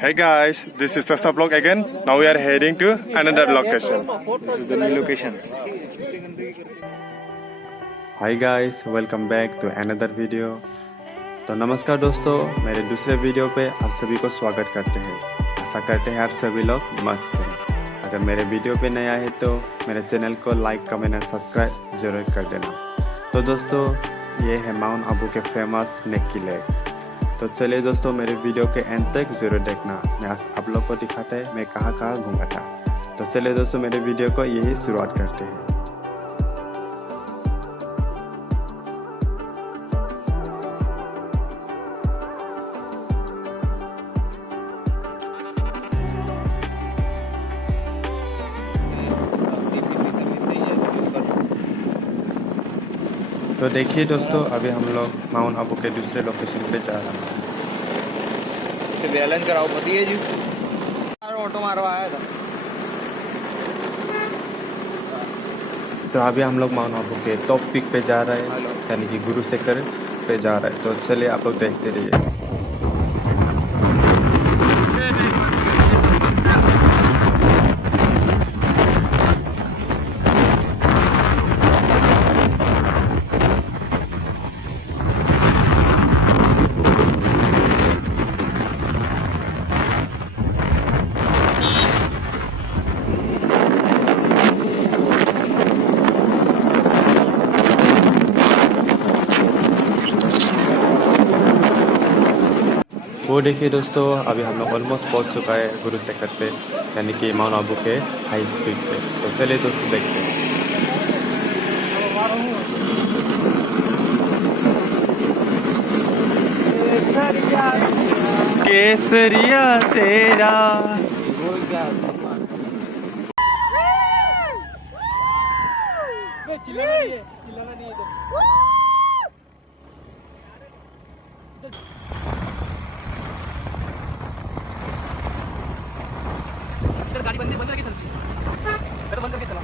Hey guys, this is Sasta Vlog again. Now we are heading to another location. This is the new location. Hi guys, welcome back to another video. तो नमस्कार दोस्तों, मेरे दूसरे video पे आप सभी को स्वागत करते हैं। आशा करते हैं आप सभी लोग मस्त हैं। अगर मेरे वीडियो पे नया है तो मेरे चैनल को लाइक, कमेंट और सब्सक्राइब जरूर कर देना। तो दोस्तों, ये है माउंट आबू के फेमस नेकी लेक। तो चलिए दोस्तों, मेरे वीडियो के एंड तक जरूर देखना। मैं आज आप लोग को दिखाता है मैं कहाँ कहाँ घूमा था। तो चलिए दोस्तों, मेरे वीडियो को यही शुरुआत करते हैं। तो देखिए दोस्तों, अभी हम लोग माउंट आबू के दूसरे लोकेशन पे जा रहे हैं। बैलेंस कराओ पति है जी। ऑटो मारवा आया था। तो अभी हम लोग माउंट आबू के टॉप पिक पे जा रहे हैं, यानी कि गुरु शेखर पे जा रहे हैं। तो चलिए आप लोग देखते रहिए। वो देखिए दोस्तों, अभी हम लोग ऑलमोस्ट पहुंच चुका है गुरु शेखर पे, यानी कि माउंट आबू के हाई पीक पे। तो चलिए दोस्तों देखते हैं। केसरिया तेरा चिल्लाना नहीं है गाड़ी बंद करके चलती है, बंद करके चला।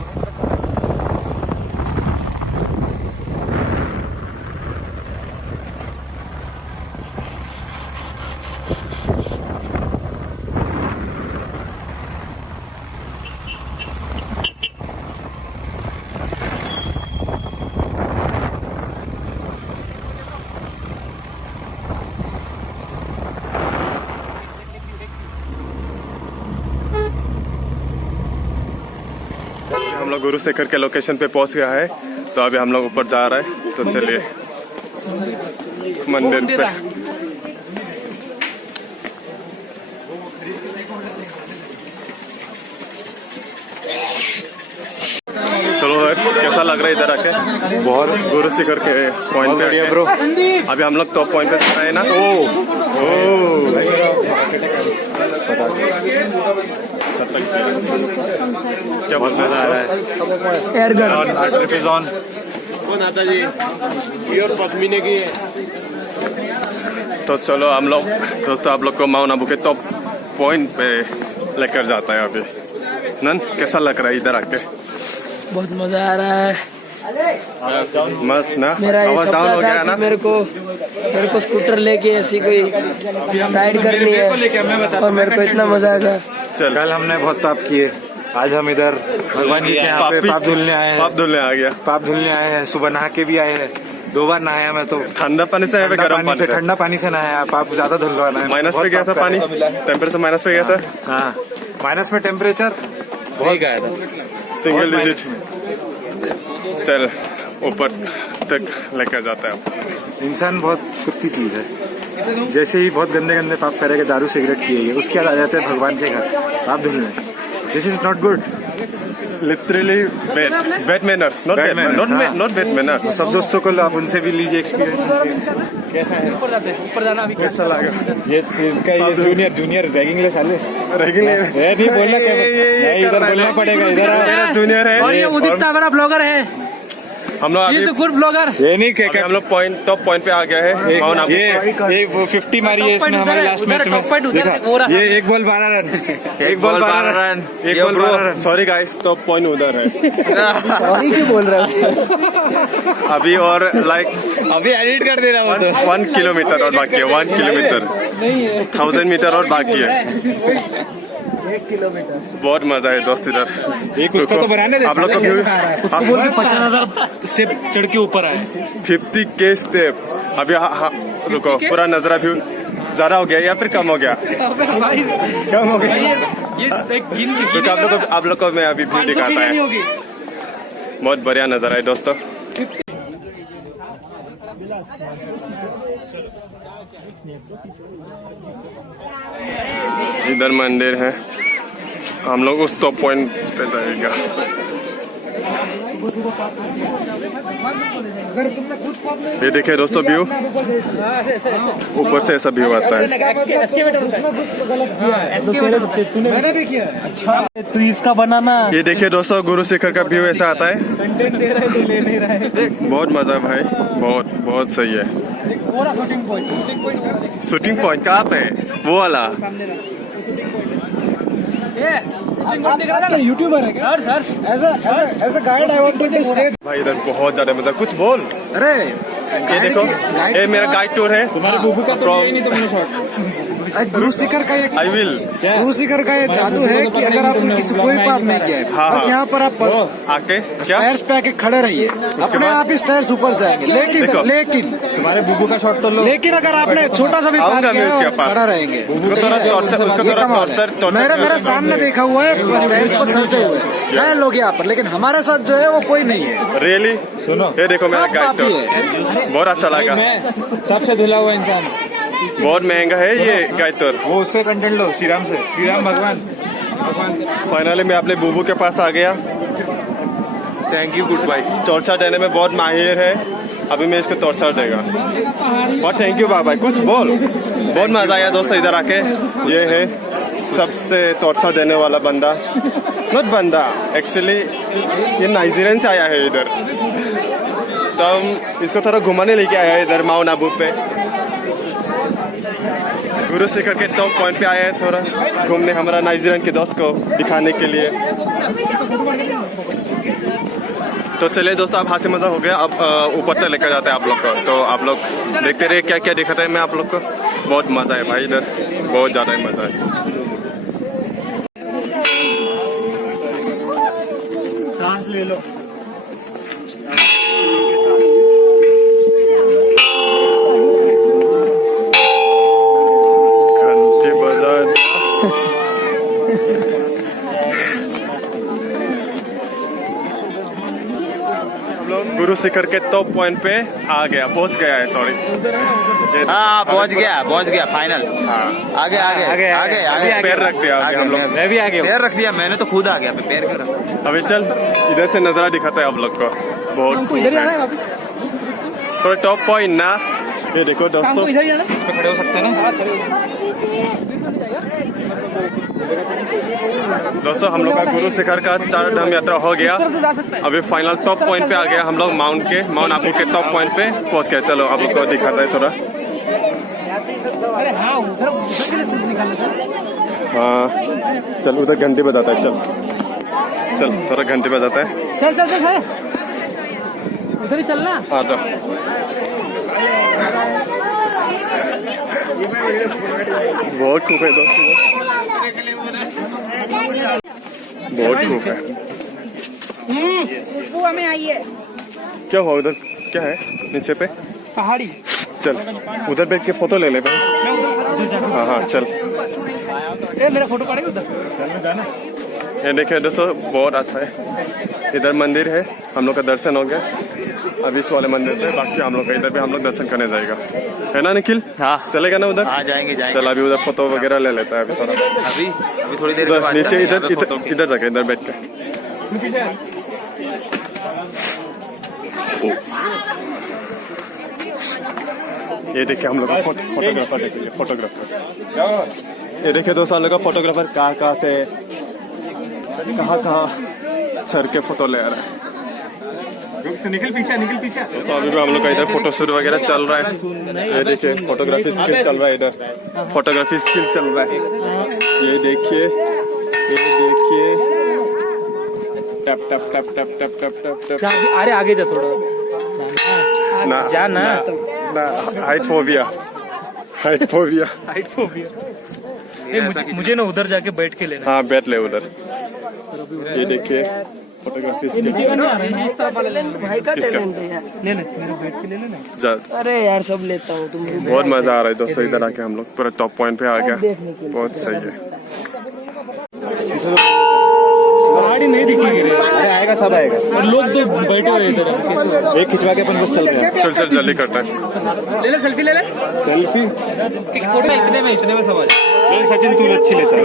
हम लोग गुरु शेखर के लोकेशन पे पहुंच गया है। तो अभी हम लोग ऊपर जा रहे हैं। तो चलिए मंदिर पे। चलो कैसा लग रहा है इधर आके? बहुत गुरु शेखर के पॉइंट पे आके ब्रो। अभी हम लोग टॉप पॉइंट पे जा रहे हैं ना। क्या बहुत मजा आ रहा है। तो चलो हम लोग दोस्तों आप लोग को माउंट आबू के टॉप पॉइंट पे लेकर जाता है। अभी नन कैसा लग रहा है इधर आके? बहुत मजा आ रहा है। मस्त ना। मेरा ये आवाज डाउन सपना हो था गया कि ना। मेरे को स्कूटर लेके ऐसी कोई राइड करनी है और मेरे को इतना मजा आ गया। कल हमने बहुत पाप किए, आज हम इधर भगवान जी के यहाँ पे पाप धुलने आए हैं। पाप धुलने आ गया। पाप धुलने आए हैं। सुबह नहा के भी आए हैं, 2 बार नहाया मैं तो। ठंडा पानी से गरम पानी से? ठंडा पानी से नहाया। पाप ज्यादा धुलवाना है। माइनस पे गया था पानी, टेम्परेचर माइनस पे गया था। हाँ, माइनस में टेम्परेचर बहुत गया था, सिंगल डिजिट। चल ऊपर तक लेकर जाता है। इंसान बहुत कुत्ती चीज है। जैसे ही बहुत गंदे गंदे पाप करेगा, दारू सिगरेट पिएंगे, उसके बाद आ जाते हैं भगवान के घर पाप धुलने। This is not good. Literally bad manners, not bad manners. सब दोस्तों को आप उनसे भी लीजिए एक्सपीरियंस। कैसा है? ऊपर जाना अभी कैसा लगा? ये इनका ये जूनियर रैगिंग ले साले। रैगिंग ले नहीं बोलना, इधर बोलना पड़ेगा। इधर जूनियर है और ये उदित तावरा ब्लॉगर है। हम लोग ये अभी तो गुड ब्लॉगर। ये नहीं अभी हम लोग टॉप पॉइंट पे आ गए हैं माउंट आबू। ये 50 मारी है इसने हमारे लास्ट मैच में। देखा, ये 1 ball 12 run, 1 ball 12 run, 1 ball 12 run. Sorry guys, top point उधर है। सॉरी क्यों बोल रहा है? अभी और लाइक अभी एडिट कर दे रहा हूँ। 1 किलोमीटर और बाकी है, 1 किलोमीटर। 1000 मीटर और बाकी है। 1 किलोमीटर। बहुत मजा है दोस्त इधर। एक उसको तो बनाने दे। आप लोग को भी उसको बोल के 50,000 स्टेप चढ़ के ऊपर आए। 50K step. अभी रुको, पूरा नजरा व्यू ज्यादा हो गया या फिर कम हो गया? कम हो गया। ये एक गिन के क्योंकि आप लोग को मैं अभी व्यू दिखाता है। बहुत बढ़िया नजारा है दोस्तों। इधर मंदिर है, हम लोग उस टॉप पॉइंट पे जाएगा। ये देखिए दोस्तों व्यू, ऊपर से ऐसा व्यू आता है। मैंने भी किया। अच्छा तू इसका बनाना। ये देखिए दोस्तों, गुरु शिखर का व्यू ऐसा आता है। कंटेंट दे रहा है तो ले नहीं रहा है। बहुत मजा है भाई, बहुत बहुत सही है। शूटिंग पॉइंट कहाँ पे? वो वाला यूट्यूबर है क्या? As a guide I want to say. भाई इधर बहुत ज्यादा मजा। कुछ बोल। अरे ये देखो, ये मेरा गाइड टूर है। तुम्हारे बुबू का तो यही नहीं तुमने शॉट। गुरु शिखर का ये आई विल गुरु शिखर का ये जादू है कि अगर आपने किसी कोई पार नहीं किया है, हाँ, बस यहाँ पर आप आके क्या स्टेयर्स पे आके खड़े रहिए, अपने आप ही स्टेयर्स ऊपर जाएंगे। देखो। लेकिन तुम्हारे बुबू का शॉट तो लो। लेकिन अगर आपने छोटा सा भी पार आऊंगा किया मैं है उसके और पास। खड़ा रहेंगे। उसको थोड़ा टॉर्चर मेरा सामने देखा हुआ है स्टेयर्स को चलते हुए है लोग यहाँ पर, लेकिन हमारे साथ जो है वो कोई नहीं है। रियली सुनो, ये देखो मेरा सब गाइड आप ही टूर, है। बहुत अच्छा लगा। सबसे धुला हुआ इंसान। बहुत महंगा है ये गाइड टूर। वो उससे कंटेंट लो, श्री राम से। श्री राम भगवान। फाइनली मैं अपने बुबू के पास आ गया। Thank you, goodbye. Torture देने में बहुत माहिर है, अभी मैं इसको टॉर्चर देगा। और थैंक यू बाबा। कुछ बोल। बहुत मजा आया दोस्तों इधर आके। ये है सबसे टॉर्चर देने वाला बंदा, नॉट बंदा एक्चुअली, ये नाइजीरियन से आया है इधर, तो हम इसको थोड़ा घुमाने लेके आया है इधर माउंट आबू पे। गुरु शिखर के टॉप पॉइंट पे आया है थोड़ा घूमने, हमारा नाइजीरियन के दोस्त को दिखाने के लिए। तो चलिए दोस्तों, अब हाथी मजा हो गया। अब ऊपर तक लेकर जाते हैं आप लोग को, तो आप लोग देखते रहिए क्या क्या दिखाता है मैं आप लोग को। बहुत मजा है भाई इधर, बहुत ज्यादा ही मजा है। सांस ले लो। घंटी बजा। गुरु शिखर के टॉप पॉइंट पे आ गया, पहुंच गया है, सॉरी। हाँ पहुंच गया फाइनल। हाँ, आगे आगे आगे आगे आगे पैर रख दिया आगे हम लोग। मैं भी आ गया। पैर रख दिया मैंने तो खुद आ गया। पैर क्यों रखा? अभी चल इधर से नजारा दिखाता है आप लोग को। बहुत तो टॉप पॉइंट ना, ये देखो दोस्तों। इस पे खड़े हो सकते हैं ना। दोस्तों हम लोग का गुरु शिखर का 4 धाम यात्रा हो गया। अभी फाइनल टॉप पॉइंट पे आ गया हम लोग, माउंट आबू के टॉप पॉइंट पे पहुंच गए। चलो आप लोग को दिखाता है थोड़ा। हाँ चल, उधर घंटी बजाता है। चल थोड़ा घंटी बजाता है। चल उधर ही चलना। हाँ चल। बहुत खूब है दोस्तों, बहुत खूब है। खुशबू हमें आई है। क्या हुआ उधर, क्या है नीचे पे? पहाड़ी। चल उधर बैठ के फोटो ले ले भाई। हाँ हाँ चल। मेरा फोटो पड़ेगा उधर। ये देखिए दोस्तों, बहुत अच्छा है। इधर मंदिर है, हम लोग का दर्शन हो गया। अभी इस वाले मंदिर पे, बाकी हम लोग का इधर भी हम लोग दर्शन करने जाएगा, है ना निखिल? हाँ चलेगा ना उधर? हाँ जाएंगे चल अभी उधर फोटो वगैरह ले लेता है अभी थोड़ा। अभी थोड़ी देर के उधर बाद नीचे चलेंगे, इधर फोटो इधर इधर जाके इधर बैठ के। ये देखिए हम लोग का फोटोग्राफर, देखिए फोटोग्राफर। ये देखिए दोस्तों, हम लोग का फोटोग्राफर कहाँ से कहाँ सर के फोटो ले आ रहा है। निकल पीछे। तो अभी भी हम लोग का इधर फोटो शूट वगैरह चल रहा है। ये देखिए फोटोग्राफी स्किल चल रहा है, इधर फोटोग्राफी स्किल चल रहा है। ये देखिए टप टप टप टप टप टप टप टप। अरे आगे जा थोड़ा। ना जा ना। Height phobia, height phobia. Height phobia. मुझे ना उधर जाके बैठ के लेना। हाँ बैठ ले उधर। ये देखिए फोटोग्राफी भाई का टैलेंट है यार। ले मेरा बैठ के ले लेना। अरे यार सब लेता हूँ तुम। बहुत मजा आ रहा है दोस्तों, इधर आके हम लोग पूरा टॉप पॉइंट पे आ गया, बहुत सही है। गाड़ी नहीं दिखेगी रे। अरे आएगा, सब आएगा। और लोग तो बैठे हुए इधर। एक खिंचवा के अपन बस चल रहे हैं। चल चल जल्दी करता है। ले ले सेल्फी ले ले। सेल्फी एक फोटो इतने में समझ। सचिन तू अच्छी लेता है।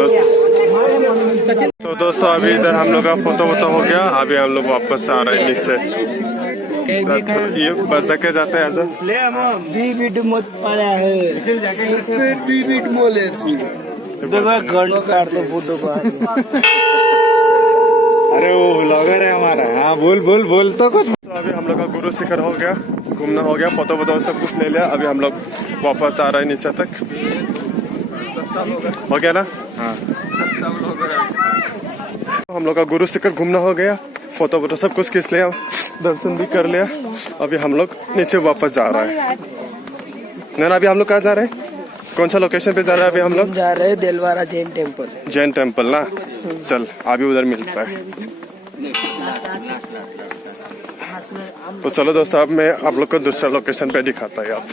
सचिन तो दोस्तों अभी इधर हम लोग का फोटो हो गया, अभी हम लोग वापस आ रहे हैं नीचे। ये बस के जाते हैं ऐसा। ले बीट मत पाया है। बीट मोले घंट काट दो फोटो का। अरे वो ब्लॉगर है हमारा। हाँ बोल तो कुछ। तो अभी हम लोग का गुरु शिखर हो गया, घूमना हो गया, फोटो सब कुछ ले लिया। अभी हम लोग वापस आ रहे हैं नीचे तक। हो गया ना? हाँ हम लोग का गुरु शिखर घूमना हो गया, फोटो सब कुछ खींच लिया, दर्शन भी कर लिया। अभी हम लोग नीचे वापस जा रहा है। ना अभी हम लोग कहाँ जा रहे हैं? कौन सा लोकेशन पे जा रहे हैं अभी हम लोग? जा रहे हैं देलवारा जैन टेम्पल। जैन टेम्पल ना, चल अभी उधर मिलता है। तो चलो दोस्तों अब मैं आप लोग को दूसरा लोकेशन पे दिखाता है आप।